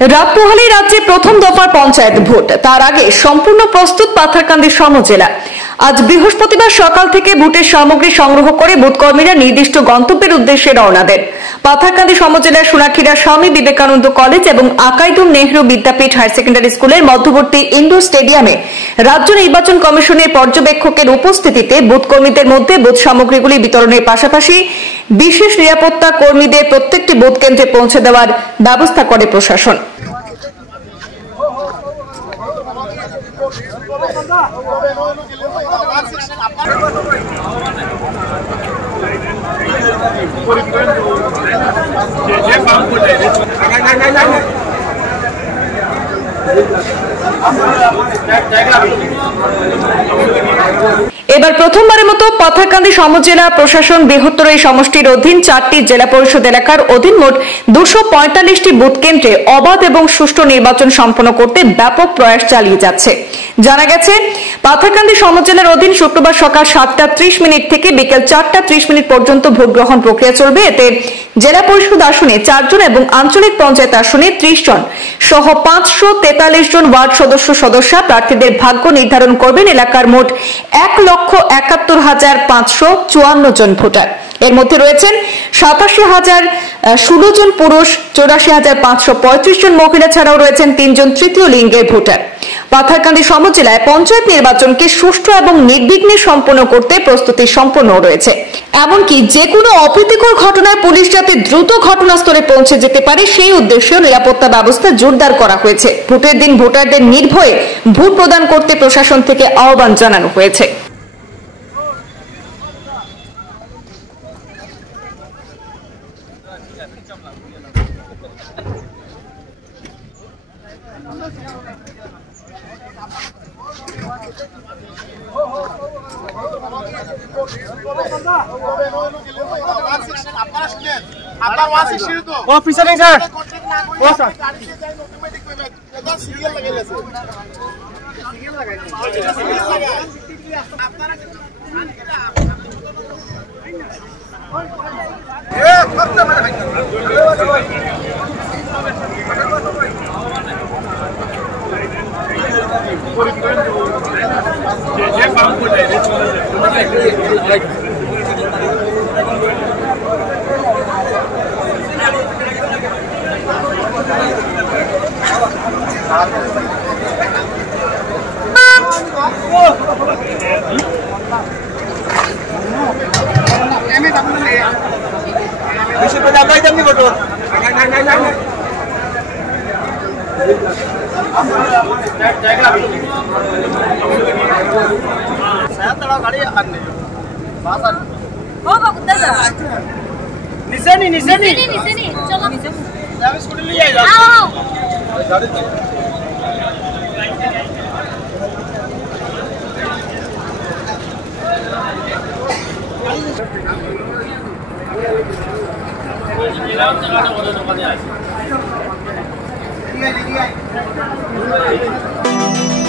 রাত পোহালেই রাজ্যে প্রথম দফার পঞ্চায়েত ভোট। তার আগে সম্পূর্ণ প্রস্তুত পাথারকান্দি সমজেলা। আজ বৃহস্পতিবার সকাল থেকে ভোটের সামগ্রী সংগ্রহ করে বুথ কর্মীরা নির্দিষ্ট গন্তব্যের উদ্দেশ্যে রওনা দেন। পাথারকান্দি সমজেলার সোনাক্ষীরা স্বামী বিবেকানন্দ কলেজ এবং আকাইদুল নেহরু বিদ্যাপীঠ হায়ার সেকেন্ডারি স্কুলের মধ্যবর্তী ইনডোর স্টেডিয়ামে রাজ্য নির্বাচন কমিশনের পর্যবেক্ষকের উপস্থিতিতে বুথ কর্মীদের মধ্যে বুথ সামগ্রীগুলি বিতরণের পাশাপাশি বিশেষ নিরাপত্তা কর্মীদের প্রত্যেকটি বুথ কেন্দ্রে পৌঁছে দেওয়ার ব্যবস্থা করে প্রশাসন। এবার প্রথমবারের মতো পাথারকান্দি সমজেলা প্রশাসন বৃহত্তর এই সমষ্টির অধীন 4টি জেলা পরিষদ এলাকার অধীন মোট 245টি বুথ কেন্দ্রে অবাধ এবং সুষ্ঠু নির্বাচন সম্পন্ন করতে ব্যাপক প্রয়াস চালিয়ে যাচ্ছে। জানা গেছে, পাথারকান্দি সমজেলার অধীন শুক্রবার সকাল 7:30 থেকে বিকেল 4:30 পর্যন্ত ভোট গ্রহণ প্রক্রিয়া চলবে। এতে জেলা পরিষদ আসনে 4 জন এবং আঞ্চলিক পঞ্চায়েত আসনে 30 জন সহ 543 জন ওয়ার্ড সদস্য প্রার্থীদের ভাগ্য নির্ধারণ করবেন এলাকার মোট 1,71,554 জন ভোটার। এর মধ্যে রয়েছেন 87,016 জন পুরুষ, 84,535 জন মহিলা ছাড়াও রয়েছেন 3 জন তৃতীয় লিঙ্গের ভোটার। পাথারকান্দি সমজেলায় পঞ্চায়েত নির্বাচনকে সুষ্ঠু এবং নির্বিঘ্নে সম্পন্ন করতে প্রস্তুতি সম্পন্ন রয়েছে। এমনকি যে কোনো অপ্রীতিকর ঘটনায় পুলিশ যাতে দ্রুত ঘটনাস্থলে পৌঁছে যেতে পারে সেই উদ্দেশ্যে নিরাপত্তা ব্যবস্থা জোরদার করা হয়েছে। ভোটের দিন ভোটারদের নির্ভয়ে ভোট প্রদান করতে প্রশাসন থেকে আহ্বান জানানো হয়েছে। Iya.